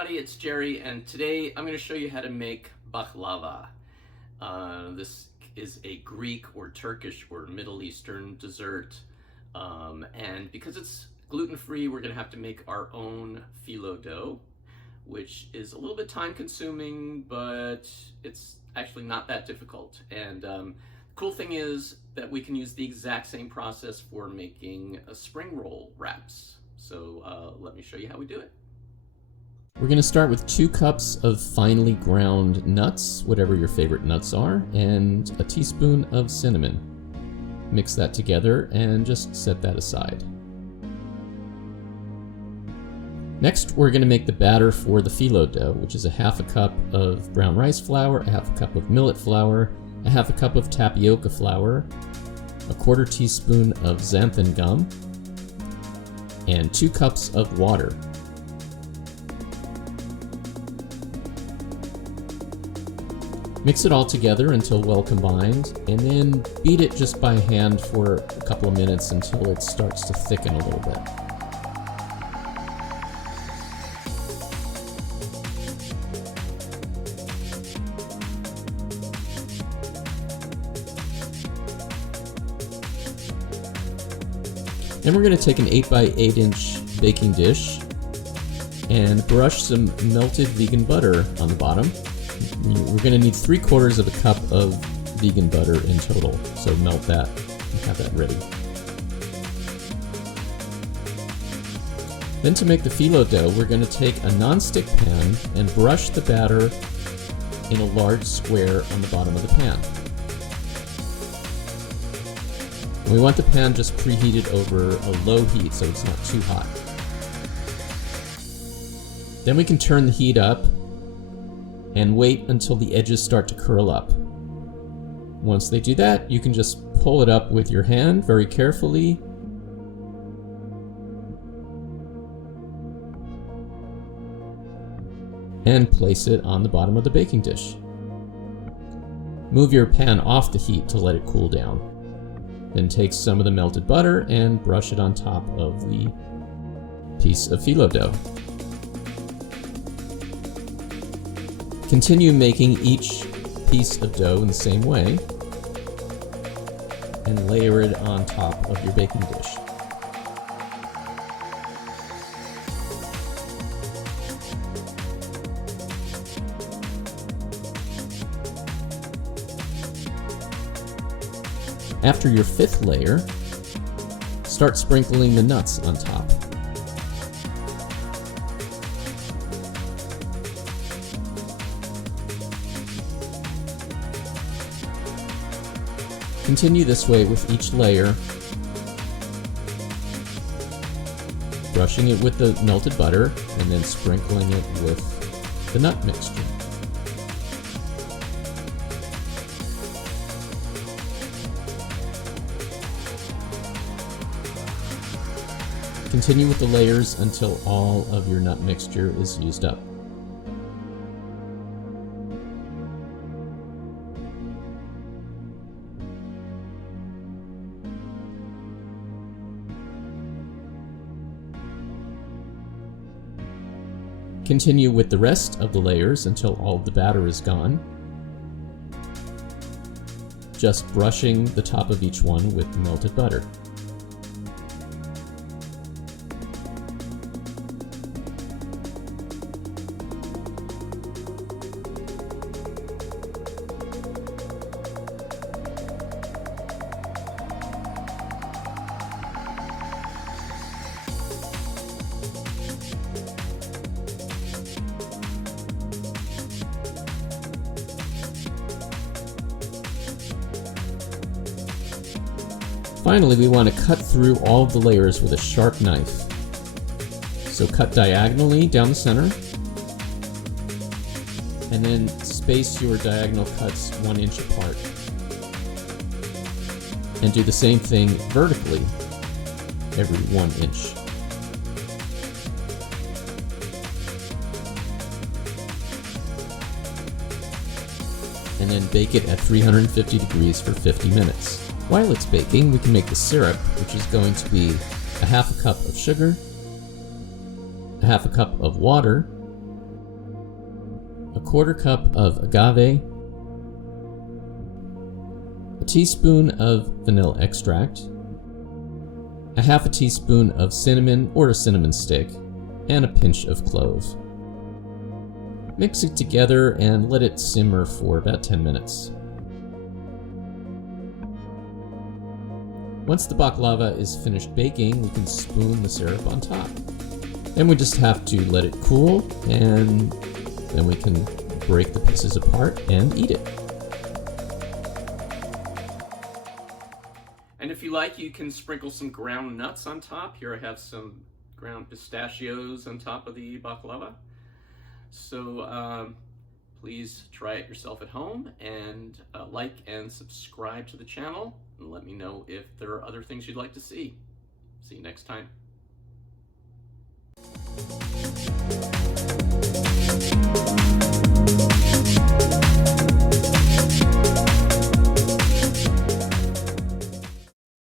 everybody, it's Jerry, and today I'm going to show you how to make baklava. This is a Greek or Turkish or Middle Eastern dessert, and because it's gluten-free, we're going to have to make our own phyllo dough, which is a little bit time-consuming, but it's actually not that difficult. And the cool thing is that we can use the exact same process for making spring roll wraps. So let me show you how we do it. We're going to start with 2 cups of finely ground nuts, whatever your favorite nuts are, and a teaspoon of cinnamon. Mix that together and just set that aside. Next, we're going to make the batter for the phyllo dough, which is a half a cup of brown rice flour, a half a cup of millet flour, a half a cup of tapioca flour, a 1/4 teaspoon of xanthan gum, and 2 cups of water. Mix it all together until well combined, and then beat it just by hand for a couple of minutes until it starts to thicken a little bit. Then we're going to take an 8 by 8 inch baking dish and brush some melted vegan butter on the bottom. We're going to need 3/4 of a cup of vegan butter in total, so melt that and have that ready. Then to make the phyllo dough, we're going to take a non-stick pan and brush the batter in a large square on the bottom of the pan. We want the pan just preheated over a low heat so it's not too hot. Then we can turn the heat up and wait until the edges start to curl up. Once they do that, you can just pull it up with your hand very carefully. And place it on the bottom of the baking dish. Move your pan off the heat to let it cool down. Then take some of the melted butter and brush it on top of the piece of phyllo dough. Continue making each piece of dough in the same way and layer it on top of your baking dish. After your 5th layer, start sprinkling the nuts on top. Continue this way with each layer, brushing it with the melted butter and then sprinkling it with the nut mixture. Continue with the layers until all of your nut mixture is used up. Continue with the rest of the layers until all of the batter is gone, just brushing the top of each one with melted butter. Finally, we want to cut through all of the layers with a sharp knife. So cut diagonally down the center, and then space your diagonal cuts 1 inch apart. And do the same thing vertically, every 1 inch. And then bake it at 350 degrees for 50 minutes. While it's baking, we can make the syrup, which is going to be a half a cup of sugar, a half a cup of water, 1/4 cup of agave, a teaspoon of vanilla extract, a 1/2 teaspoon of cinnamon or a cinnamon stick, and a pinch of clove. Mix it together and let it simmer for about 10 minutes. Once the baklava is finished baking, we can spoon the syrup on top. Then we just have to let it cool, and then we can break the pieces apart and eat it. And if you like, you can sprinkle some ground nuts on top. Here I have some ground pistachios on top of the baklava. So please try it yourself at home, and like and subscribe to the channel, and let me know if there are other things you'd like to see. See you next time.